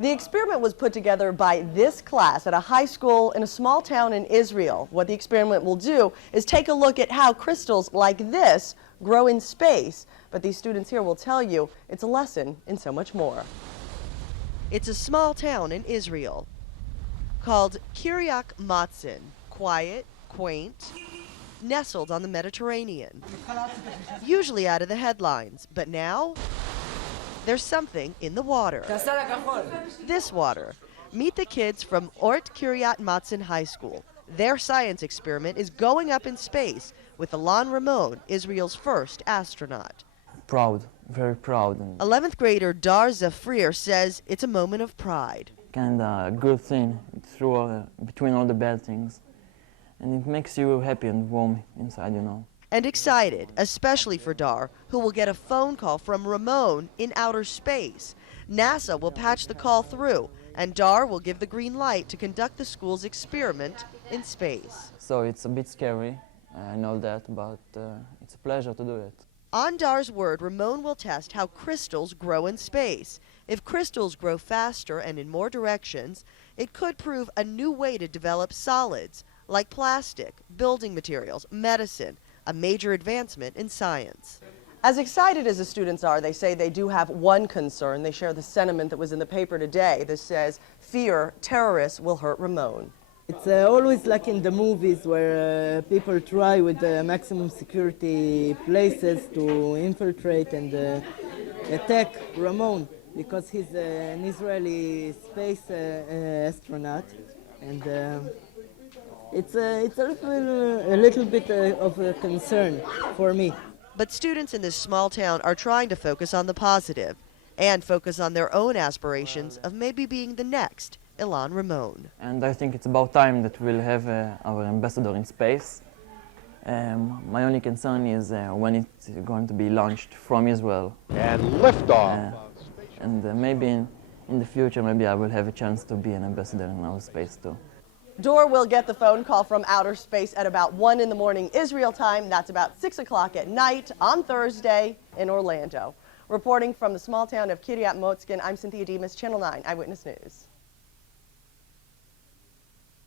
The experiment was put together by this class at a high school in a small town in Israel. What the experiment will do is take a look at how crystals like this grow in space. But these students here will tell you it's a lesson in so much more. It's a small town in Israel called Kiryat Matzin. Quiet, quaint, nestled on the Mediterranean. Usually out of the headlines, but now there's something in the water. This water. Meet the kids from Ort Kiryat Matzin High School. Their science experiment is going up in space with Ilan Ramon, Israel's first astronaut. Proud, very proud. 11th grader Dar Zafrir says it's a moment of pride. Kind of good thing between all the bad things. And it makes you happy and warm inside, you know. And excited, especially for Dar, who will get a phone call from Ramon in outer space. NASA will patch the call through, and Dar will give the green light to conduct the school's experiment in space. So it's a bit scary, I know that, but it's a pleasure to do it. On Dar's word, Ramon will test how crystals grow in space. If crystals grow faster and in more directions, it could prove a new way to develop solids, like plastic, building materials, medicine, a major advancement in science. As excited as the students are, they say they do have one concern. They share the sentiment that was in the paper today that says, fear terrorists will hurt Ramon. It's always like in the movies where people try with maximum security places to infiltrate and attack Ramon because he's an Israeli space astronaut, and it's a little bit of a concern for me. But students in this small town are trying to focus on the positive and focus on their own aspirations of maybe being the next Ilan Ramon. And I think it's about time that we'll have our ambassador in space. My only concern is when it's going to be launched from Israel. And liftoff. And maybe in the future, maybe I will have a chance to be an ambassador in outer space too. Dor will get the phone call from outer space at about 1 in the morning Israel time. That's about 6 o'clock at night on Thursday in Orlando. Reporting from the small town of Kiryat Motzin, I'm Cynthia Demas, Channel 9 Eyewitness News.